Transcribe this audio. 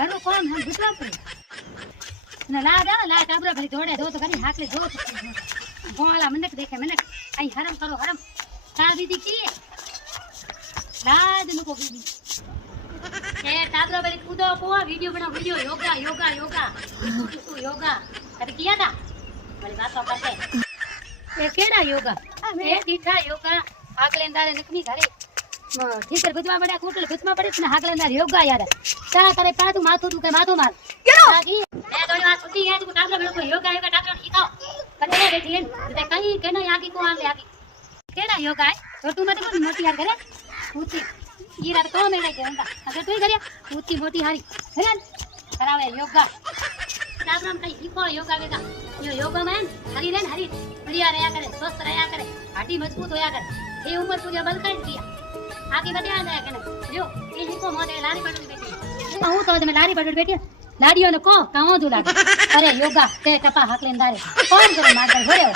ઘરનું કામ હમ ભૂતવા પડે ને લા ટાબરા ભરી દોડે દો તો કરી હાકલે જો ભોળા મને દેખે મને આઈ હરમ કરો હરમ તા દીદી કી લાજ નુકો દીદી એ ટાબરા ભરી કૂદો કો વિડિયો બનાવ વિડિયો યોગા યોગા કદી કિયા તા મારી વાતો કરતે એ કેડા યોગા એ દીઠા યોગા હાકલેંદારે નકની ઘરે ઠીકર ભૂતવા પડ્યા કુટલ ભૂતમાં પડે ને હાકલેંદાર યોગા યાર ચા કરે પાતું માથું તું કે માથું માર કેડો બાકી મે તો આ છૂટી ગયા તું ટાબલા બેઠો યોગા ટાબલા શીખાવ કરે બેઠી એન તે કઈ કેનો યાકી કો આલે યાકી કેડા યોગા તો તું મત મોટી યાર કરે ઊંચી ઈ રાત તો મેળે કે અંગા અગર તું કર્યા ઊંચી મોટી હારી હેરાન કરાવે યોગા ટાબલા કઈ શીખો યોગા વેગા યોગા માં હરી રે હરી बढ़िया રહ્યા કરે સ્વસ્થ રહ્યા કરે હાડી મજબૂત હોયા કરે એ ઉંમર પૂજા બલકાઈ ગયા આગે વધ્યા જાય કે જો એ હિકો મોદે લારી પડ બેઠી હું તો તમે લારી પડ બેઠી લાડીઓને કો કાઓ જો લાગે અરે યોગા તે ટપા હાકલેન દારે કોણ કરે માગર ભર્યો